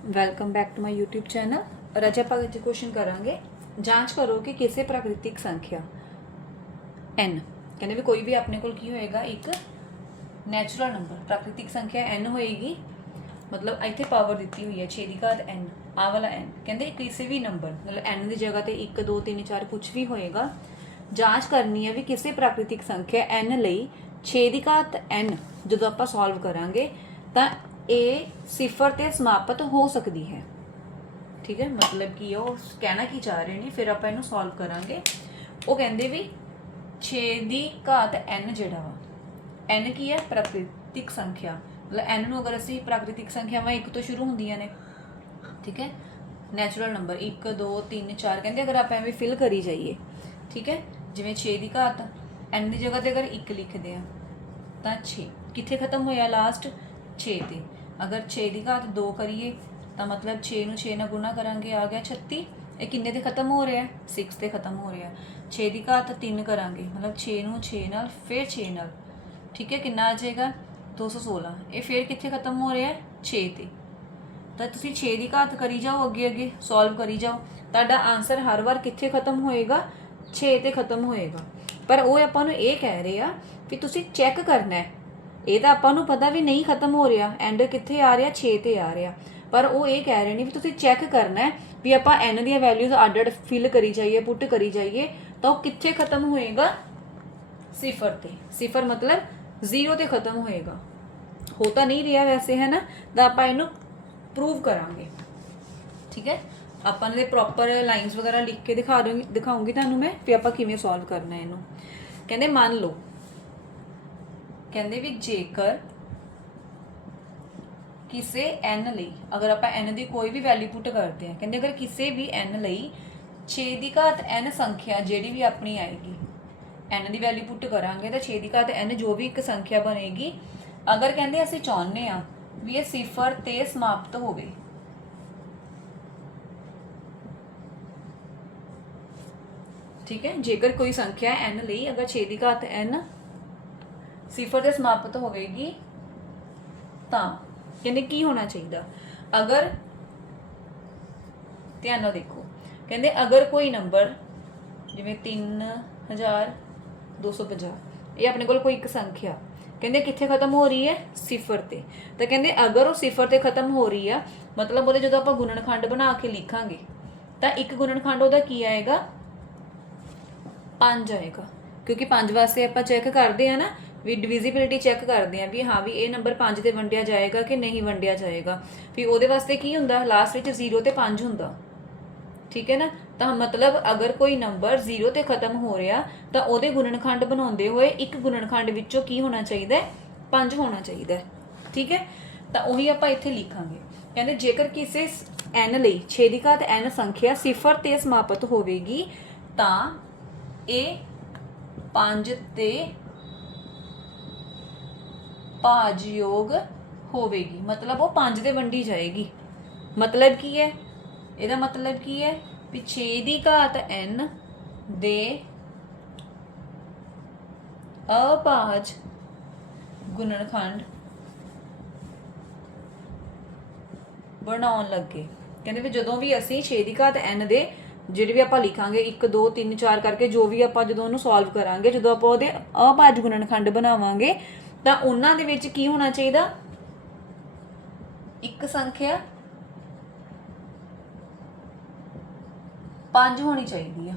Welcome back to my YouTube channel. आज आप आज क्वेश्चन करांगे जांच करो कि किसी प्राकृतिक संख्या n कहने भी कोई भी अपने को की होएगा एक नैचुरल नंबर प्राकृतिक संख्या n होएगी। मतलब इतने पावर दी हुई है 6 की घात n आ वाला n कहते किसी भी नंबर मतलब n की जगह पर 1 2 3 4 कुछ भी होएगा। जांच करनी है भी किसी प्राकृतिक संख्या n लई 6 की घात n जो आप सॉल्व करांगे तो ये सिफर ते समाप्त हो सकती है। ठीक है, मतलब कि वो कहना की चाह रहे हैं, फिर आप इनू सॉल्व करांगे। वो कहते भी 6 की घात n जिहड़ा वा n की है प्राकृतिक संख्या, मतलब n नूं अगर असीं प्राकृतिक संख्यावां 1 तो शुरू होंदियां ने, ठीक है, नैचुरल नंबर 1 2 3 4 कहते अगर आप एवं फिल करी जाइए, ठीक है, जिवें 6 की घात n की जगह पर अगर 1 लिखते हैं तो 6 कित्थे खत्म होया लास्ट 6 ते। अगर 6 की घात 2 करिए तो मतलब 6 नूं 6 नाल गुणा करांगे आ गया 36। ये किन्ने ते खत्म हो रहा है 6 ते खत्म हो रहा है। 6 की घात 3 करांगे मतलब 6 नूं 6 नाल फिर 6 नाल, ठीक है, कितना आ जाएगा 216। ये फिर कित्थे खत्म हो रहा है 6 ते। तो तुसीं 6 की घात करी जाओ, अगे अगे सॉल्व करी जाओ, तुहाडा आंसर हर बार कित्थे खत्म होएगा 6 ते खत्म होएगा। पर वो आपां नूं ये कह रहे आ कि तुसीं चैक करना है, ये तो आपां नूं पता भी नहीं खत्म हो रहा, एंड कित्थे आ रहा 6 ते आ रहा, पर वो ये कह रहे हैं भी तुसीं चैक करना है भी आपां n दी वैल्यूज अड अड फिल करी जाइए पुट करी जाइए तो कित्थे खत्म होएगा सिफर ते। सिफर मतलब 0 ते खत्म होएगा। हो तो नहीं रहा वैसे, है ना, तो आपां इहनूं प्रूव करांगे। ठीक है, आपां दे प्रॉपर लाइन्स वगैरह लिख के दिखाऊंगी तुहानूं मैं भी आपां किवें सॉल्व करना है इहनूं। कहंदे मान लो, कहंदे भी जेकर किसी n लई अगर आप n की कोई भी वैल्यू पुट करते हैं, कहते अगर किसी भी n लई 6 की घात n संख्या जी भी अपनी आएगी n की वैल्यू पुट करांगे तो 6 की घात n जो भी एक संख्या बनेगी, अगर कहते असं चाहते हैं भी ये सिफर ते समाप्त होवे, ठीक है, जेकर कोई संख्या n लई अगर 6 की घात n सिफर ते समाप्त होवेगी तो कहते की होना चाहिए। अगर ध्यान नाल देखो, कहते अगर कोई नंबर जिवें 3250 ये अपने कोल कोई एक संख्या कहते कित्थे खत्म हो रही है सिफर ते, तो कहते अगर वो सिफर ते खत्म हो रही है मतलब वो जो आप गुणनखंड बना के लिखांगे तो एक गुणनखंड वह की आएगा 5 आएगा, क्योंकि 5 वास्ते आप चैक करते हैं ना भी डिविजिबिलिटी चैक करते हैं भी हाँ भी ये नंबर 5 से वंडिया जाएगा कि नहीं वंडिया जाएगा, फिर वो वास्ते की हुंदा लास्ट में 0 ते 5 हुंदा, ठीक है ना। तो मतलब अगर कोई नंबर 0 ते खत्म हो रहा तो वो गुणनखंड बनाते हुए एक गुणनखंड विचों की होना चाहिए 5 होना चाहिए, ठीक है। तो उही आप इत्थे लिखांगे, कहते जेकर किसी n लई 6 की घात n संख्या सिफर ते समाप्त होवेगी तो ये 5 ते भाजयोग होवेगी, मतलब वो 5 ते वंडी जाएगी। मतलब की है ਇਹਦਾ मतलब की है भी 6 की घात n दे अभाज गुणनखंड बनाउण लगे। कहते भी जदों भी असीं 6 की घात n दे ਜਿਹੜੇ भी आप लिखांगे 1 2 3 4 करके जो भी आप जो ਉਹਨੂੰ सॉल्व करांगे, जो आप ਉਹਦੇ अभाज गुणनखंड बनावांगे तो उन्हां दे विच की होना चाहिए एक संख्या 5 होनी चाहिए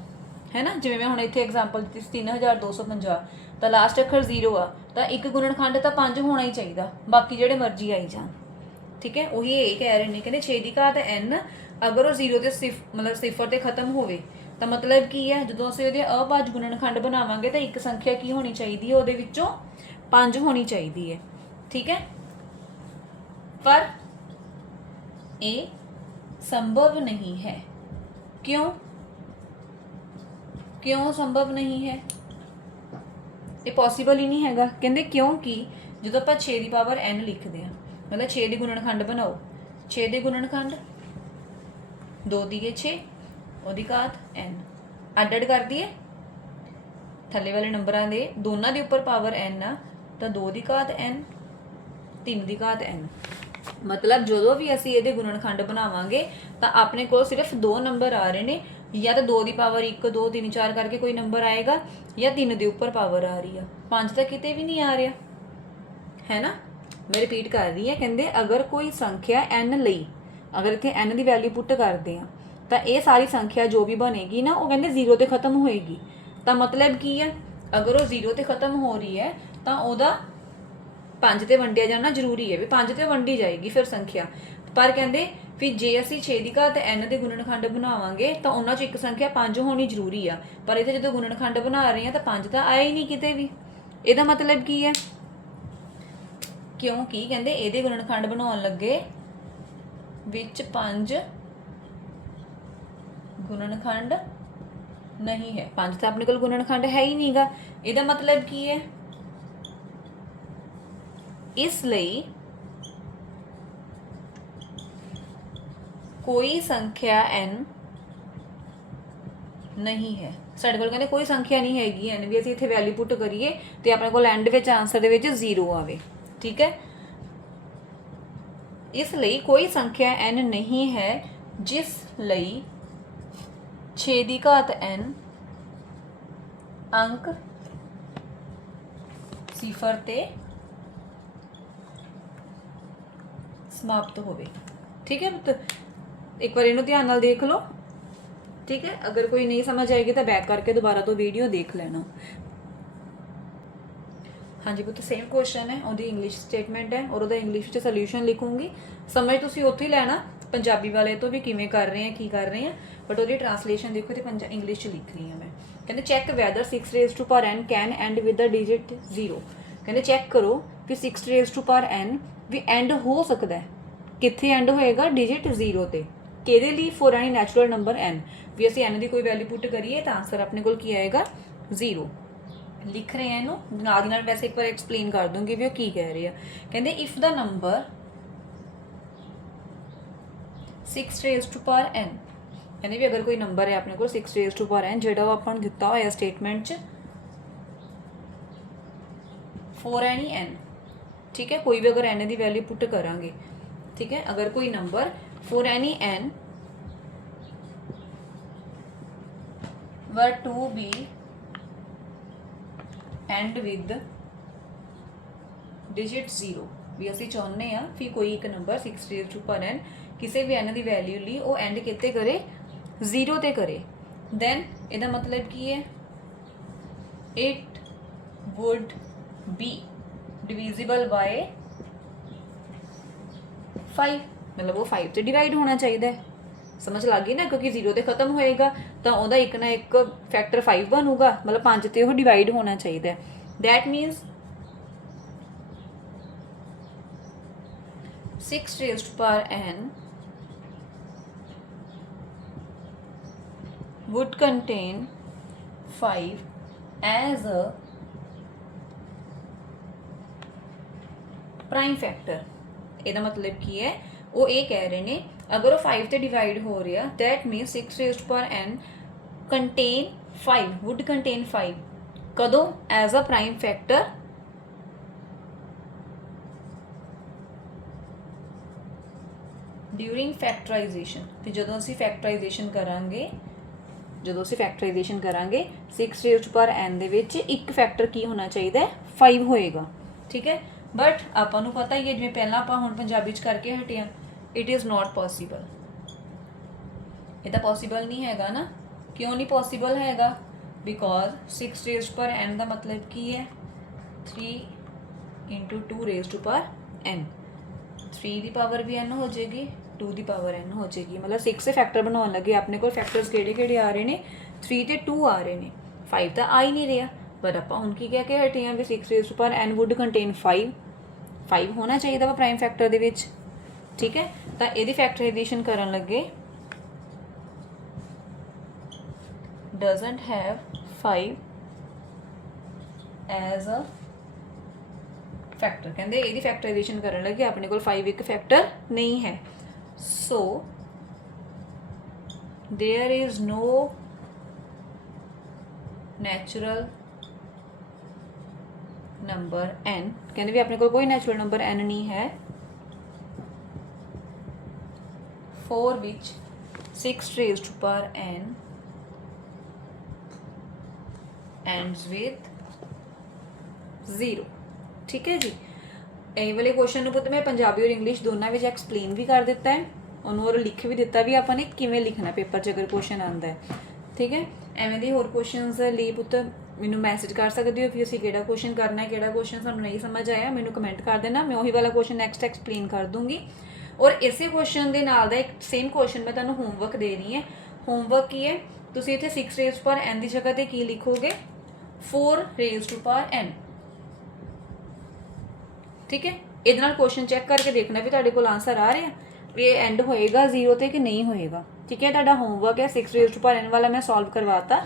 है ना। जिवें मैं हुण इत्थे एग्जाम्पल दी 3250 तो लास्ट अखर 0 आ तो एक गुणनखंड तो 5 होना ही चाहिए, बाकी जिहड़े मर्जी आई जान, ठीक है। वही यही कह रहे हैं, कहते 6 की घात n अगर वो 0 ते मतलब सिफर ते खत्म होवे तो मतलब की है जो असं वो अभाज गुणनखंड बनावांगे तो एक संख्या की होनी चाहिए वो 5 होनी चाहिए है, ठीक है। पर ये संभव नहीं है। क्यों क्यों संभव नहीं है, ये पॉसीबल ही नहीं हैगा। कहते क्योंकि जो आप 6 की पावर n लिखते हैं मतलब 6 की गुणनखंड बनाओ, 6 के गुणनखंड 2 दिए 6 ਉਹਦੀ घात n ਅੱਡ ਅੱਡ कर दिए थले वाले नंबरों के दोनों के उपर पावर n आ तो 2 की घात n 3 की घात n मतलब जो भी ਅਸੀਂ ਇਹਦੇ ਗੁਣਨਖੰਡ ਬਣਾਵਾਂਗੇ ਤਾਂ ਆਪਣੇ ਕੋਲ ਸਿਰਫ 2 ਨੰਬਰ ਆ ਰਹੇ ਨੇ, ਜਾਂ ਤਾਂ 2 ਦੀ ਪਾਵਰ 1 2 3 4 ਕਰਕੇ ਕੋਈ ਨੰਬਰ ਆਏਗਾ, ਜਾਂ 3 ਦੇ ਉੱਪਰ ਪਾਵਰ ਆ ਰਹੀ ਆ, 5 ਤਾਂ ਕਿਤੇ ਵੀ ਨਹੀਂ ਆ ਰਿਹਾ ਹੈ ਨਾ। ਮੈਂ ਰਿਪੀਟ ਕਰ ਰਹੀ ਹਾਂ, ਕਹਿੰਦੇ ਅਗਰ ਕੋਈ ਸੰਖਿਆ n ਲਈ, ਅਗਰ ਇੱਥੇ n ਦੀ ਵੈਲਿਊ ਪੁੱਟ ਕਰਦੇ ਆ ਤਾਂ ਇਹ ਸਾਰੀ ਸੰਖਿਆ ਜੋ ਵੀ ਬਣੇਗੀ ਨਾ ਉਹ ਕਹਿੰਦੇ 0 ਤੇ ਖਤਮ ਹੋਏਗੀ। ਤਾਂ ਮਤਲਬ ਕੀ ਹੈ, ਅਗਰ ਉਹ 0 ਤੇ ਖਤਮ ਹੋ ਰਹੀ ਹੈ ਤਾਂ ਉਹਦਾ 5 ਤੇ ਵੰਡਿਆ ਜਾਣਾ ਜ਼ਰੂਰੀ ਹੈ, ਵੀ 5 ਤੇ ਵੰਡੀ ਜਾਏਗੀ ਫਿਰ ਸੰਖਿਆ। ਪਰ ਕਹਿੰਦੇ ਵੀ ਜੇ ਅਸੀਂ 6 ਦੀ ਘਾਤ n ਦੇ ਗੁਣਨਖੰਡ ਬਣਾਵਾਂਗੇ ਤਾਂ ਉਹਨਾਂ 'ਚ ਇੱਕ ਸੰਖਿਆ 5 ਹੋਣੀ ਜ਼ਰੂਰੀ ਆ, ਪਰ ਇੱਥੇ ਜਦੋਂ ਗੁਣਨਖੰਡ ਬਣਾ ਰਹੇ ਆ ਤਾਂ 5 ਤਾਂ ਆਇਆ ਹੀ ਨਹੀਂ ਕਿਤੇ ਵੀ। ਇਹਦਾ ਮਤਲਬ ਕੀ ਹੈ, ਕਿਉਂਕਿ ਕਹਿੰਦੇ ਇਹਦੇ ਗੁਣਨਖੰਡ ਬਣਾਉਣ ਲੱਗੇ ਵਿੱਚ 5 ਗੁਣਨਖੰਡ ਨਹੀਂ ਹੈ, 5 ਤਾਂ ਆਪਣੇ ਕੋਲ ਗੁਣਨਖੰਡ ਹੈ ਹੀ ਨਹੀਂਗਾ। ਇਹਦਾ ਮਤਲਬ ਕੀ ਹੈ, ਇਸ ਲਈ ਕੋਈ ਸੰਖਿਆ n ਨਹੀਂ ਹੈ। ਸਾਡੇ ਕੋਲ ਕਹਿੰਦੇ ਕੋਈ ਸੰਖਿਆ ਨਹੀਂ ਹੈਗੀ n, ਵੀ ਅਸੀਂ ਇੱਥੇ ਵੈਲਿਊ ਪੁੱਟ ਕਰੀਏ ਤੇ ਆਪਣੇ ਕੋਲ ਐਂਡ ਵਿੱਚ ਆਨਸਰ ਦੇ ਵਿੱਚ 0 ਆਵੇ, ਠੀਕ ਹੈ। ਇਸ ਲਈ ਕੋਈ ਸੰਖਿਆ n ਨਹੀਂ ਹੈ ਜਿਸ ਲਈ 6 ਦੀ ਘਾਤ n ਅੰਕ 0 ਤੇ समाप्त होवे, ठीक है। तो एक बार इन्हों ध्यान नाल देख लो, ठीक है। अगर कोई नहीं समझ आएगी तो बैक करके दोबारा तो वीडियो देख लेना। हाँ जी पुत्त, सेम क्वेश्चन है, ਉਹਦੀ इंग्लिश स्टेटमेंट है और ਉਹਦਾ इंग्लिश ਵਿੱਚ सोल्यूशन लिखूंगी। समझ ਤੁਸੀਂ ਉੱਥੇ ਹੀ ਲੈਣਾ, ਪੰਜਾਬੀ ਵਾਲੇ ਤੋਂ ਵੀ ਕਿਵੇਂ ਕਰ ਰਹੇ ਆ ਕੀ ਕਰ ਰਹੇ ਆ, ਬਟ ਉਹਦੀ ਟ੍ਰਾਂਸਲੇਸ਼ਨ ਦੇਖੋ ਤੇ ਇੰਗਲਿਸ਼ ਚ ਲਿਖ ਰਹੀ ਹਾਂ ਮੈਂ। ਕਹਿੰਦੇ check weather 6 raised to power n can end with the digit 0। ਕਹਿੰਦੇ ਚੈੱਕ ਕਰੋ ਕਿ 6 raised to power n ਵੀ ਐਂਡ ਹੋ ਸਕਦਾ ਹੈ, ਕਿੱਥੇ ਐਂਡ ਹੋਏਗਾ, ਡਿਜਿਟ 0 ਤੇ। ਕਿਹਦੇ ਲਈ, for any natural number n, ਵੀ ਅਸੀਂ n ਦੀ ਕੋਈ ਵੈਲਿਊ ਪੁੱਟ ਕਰੀਏ ਤਾਂ ਆਨਸਰ ਆਪਣੇ ਕੋਲ ਕੀ ਆਏਗਾ 0। ਲਿਖ ਰਹੇ ਆ ਇਹਨੂੰ ਨਾਲ ਦੀ ਨਾਲ, ਵੈਸੇ ਇੱਕ ਵਾਰ ਐਕਸਪਲੇਨ ਕਰ ਦੂੰਗੀ ਵੀ ਉਹ ਕੀ ਕਹਿ ਰਹੇ ਆ। ਕਹਿੰਦੇ if the number 6 raised to power n, ਕਹਿੰਦੇ ਵੀ ਅਗਰ ਕੋਈ ਨੰਬਰ ਹੈ ਆਪਣੇ ਕੋਲ 6 raised to power n ਜਿਹੜਾ ਉਹ ਆਪਾਂ ਨੂੰ ਦਿੱਤਾ ਹੋਇਆ ਸਟੇਟਮੈਂਟ 'ਚ ਫॉर ਐਨੀ n, ठीक है। कोई भी अगर n की वैल्यू पुट करांगे, ठीक है, अगर कोई नंबर फॉर एनी n वर to be end with digit 0, भी असी चाहते हैं कि कोई एक number 6 raised to power n किसी भी n की वैल्यू ली वो एंड कितने करे 0 ते करे, दैन ਇਹਦਾ मतलब की है, it would be divisible by 5, मतलब वो 5 से डिवाइड होना चाहिए। समझ लग गई ना, क्योंकि 0 ते खत्म होएगा तो ਉਹਦਾ एक ना एक फैक्टर 5 बनूगा, मतलब 5 ਤੇ ਉਹ डिवाइड होना चाहिए। That means 6 raised to power n would contain 5 as a prime factor. ਇਹਦਾ मतलब ਕੀ ਹੈ, ਉਹ ਇਹ ਕਹਿ ਰਹੇ ਨੇ ਅਗਰ ਉਹ 5 ਤੇ ਡਿਵਾਈਡ ਹੋ ਰਿਹਾ, that means 6 raised to power n contain 5 would contain 5 ਕਦੋਂ, ਐਜ਼ ਅ ਪ੍ਰਾਈਮ ਫੈक्टर ਡਿਊਰਿੰਗ ਫੈਕਟਰਾਈਜੇਸ਼ਨ। ਤੇ ਜਦੋਂ ਅਸੀਂ ਫੈਕਟਰਾਈਜੇਸ਼ਨ ਕਰਾਂਗੇ, 6 raised to power n ਦੇ ਵਿੱਚ ਇੱਕ ਫੈਕਟਰ ਕੀ ਹੋਣਾ ਚਾਹੀਦਾ, 5 ਹੋਏਗਾ, ਠੀਕ ਹੈ। बट ਆਪਾਂ ਨੂੰ ਪਤਾ ਹੀ ਹੈ, ਜਿਵੇਂ ਪਹਿਲਾਂ ਆਪਾਂ ਹੁਣ ਪੰਜਾਬੀ 'ਚ ਕਰਕੇ ਹਟੇ ਹਾਂ, ਇਟ ਇਜ਼ ਨੋਟ ਪੋਸੀਬਲ। ਇਹ ਤਾਂ ਪੋਸੀਬਲ ਨਹੀਂ ਹੈਗਾ ਨਾ। ਕਿਉਂ ਨਹੀਂ ਪੋਸੀਬਲ ਹੈਗਾ, because 6 raised to power n ਦਾ ਮਤਲਬ ਕੀ ਹੈ, 3 into 2 raised to power n, 3 the power we n ਹੋ ਜਾਏਗੀ, 2 ਦੀ ਪਾਵਰ n ਹੋ ਜਾਏਗੀ। मतलब 6 ਦੇ ਫੈਕਟਰ ਬਣਾਉਣ ਲੱਗੇ ਆਪਣੇ ਕੋਲ ਫੈਕਟਰਸ ਕਿਹੜੇ ਕਿਹੜੇ ਆ ਰਹੇ ਨੇ, 3 ਤੇ 2 ਆ ਰਹੇ ਨੇ, 5 ਤਾਂ ਆ ਹੀ ਨਹੀਂ ਰਿਹਾ। पर ਆਪਾਂ ਹੁਣ ਕੀ ਕਹਿ ਕੇ ਹਟੇ ਹਾਂ ਵੀ 6 raised to power n would contain 5 ਹੋਣਾ ਚਾਹੀਦਾ ਵਾ ਪ੍ਰਾਈਮ ਫੈਕਟਰ ਦੇ ਵਿੱਚ, ਠੀਕ ਹੈ। ਤਾਂ ਇਹਦੀ ਫੈਕਟਰਾਈਜੇਸ਼ਨ ਕਰਨ ਲੱਗੇ doesn't have 5 as a factor, ਕਹਿੰਦੇ ਇਹਦੀ ਫੈਕਟਰਾਈਜੇਸ਼ਨ ਕਰਨ ਲੱਗੇ ਆਪਣੇ ਕੋਲ 5 ਇੱਕ ਫੈਕਟਰ ਨਹੀਂ ਹੈ। so there is no natural number n, कहते भी अपने को कोई नैचुरल नंबर n नहीं है 4 which 6 raised to power n ends with 0। ठीक है जी। ਇਹ ਵਾਲੇ ਕੁਐਸਚਨ ਨੂੰ ਪੁੱਤ ਮੈਂ ਪੰਜਾਬੀ ਔਰ ਇੰਗਲਿਸ਼ ਦੋਨਾਂ ਵਿੱਚ ਐਕਸਪਲੇਨ ਵੀ ਕਰ ਦਿੱਤਾ ਹੈ, ਉਹਨੂੰ ਔਰ ਲਿਖ ਵੀ ਦਿੱਤਾ ਵੀ ਆਪਾਂ ਨੇ ਕਿਵੇਂ ਲਿਖਣਾ ਪੇਪਰ 'ਚ ਅਗਰ ਕੁਐਸਚਨ ਆਉਂਦਾ ਹੈ। ਠੀਕ ਹੈ, ਐਵੇਂ ਦੇ ਹੋਰ ਕੁਐਸਚਨਸ ਲਈ ਪੁੱਤ ਮੈਨੂੰ ਮੈਸੇਜ ਕਰ ਸਕਦੇ ਹੋ ਵੀ ਅਸੀਂ ਕਿਹੜਾ ਕੁਐਸਚਨ ਕਰਨਾ ਹੈ, ਕਿਹੜਾ ਕੁਐਸਚਨ ਸਾਨੂੰ ਨਹੀਂ ਸਮਝ ਆਇਆ ਮੈਨੂੰ ਕਮੈਂਟ ਕਰ ਦੇਣਾ, ਮੈਂ ਉਹੀ ਵਾਲਾ ਕੁਐਸਚਨ ਨੈਕਸਟ ਐਕਸਪਲੇਨ ਕਰ ਦੂੰਗੀ। ਔਰ ਇਸੇ ਕੁਐਸਚਨ ਦੇ ਨਾਲ ਦਾ ਇੱਕ ਸੇਮ ਕੁਐਸਚਨ ਮੈਂ ਤੁਹਾਨੂੰ ਹੋਮਵਰਕ ਦੇ ਰਹੀ ਹਾਂ। ਹੋਮਵਰਕ ਕੀ ਹੈ, ਤੁਸੀਂ ਇੱਥੇ 6 ਰੇਜ਼ ਟੂ ਪਾਵਰ n ਦੀ ਜਗ੍ਹਾ ਤੇ ਕੀ ਲਿਖੋਗੇ, 4 ਰੇਜ਼ ਟੂ ਪਾਵਰ n। ਠੀਕ ਹੈ, ਇਹਦੇ ਨਾਲ ਕੁਐਸਚਨ ਚੈੱਕ ਕਰਕੇ ਦੇਖਣਾ ਵੀ ਤੁਹਾਡੇ ਕੋਲ ਆਨਸਰ ਆ ਰਿਹਾ, ਵੀ ਇਹ ਐਂਡ ਹੋਏਗਾ 0 ਤੇ ਕਿ ਨਹੀਂ ਹੋਏਗਾ। ਠੀਕ ਹੈ, ਤੁਹਾਡਾ ਹੋਮਵਰਕ ਹੈ 6 ਰੇਜ਼ ਟੂ ਪਾਵਰ n ਵਾਲਾ ਮੈਂ ਸੋਲਵ ਕਰਵਾਤਾ,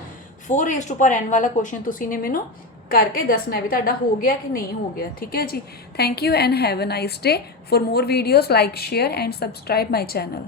4 ਰੇਜ਼ ਟੂ ਪਾਵਰ n ਵਾਲਾ ਕੁਐਸਚਨ ਤੁਸੀਂ ਨੇ ਮੈਨੂੰ ਕਰਕੇ ਦੱਸਣਾ ਵੀ ਤੁਹਾਡਾ ਹੋ ਗਿਆ ਕਿ ਨਹੀਂ ਹੋ ਗਿਆ। ਠੀਕ ਹੈ ਜੀ, thank you and have a nice day. For more videos like share and subscribe my channel.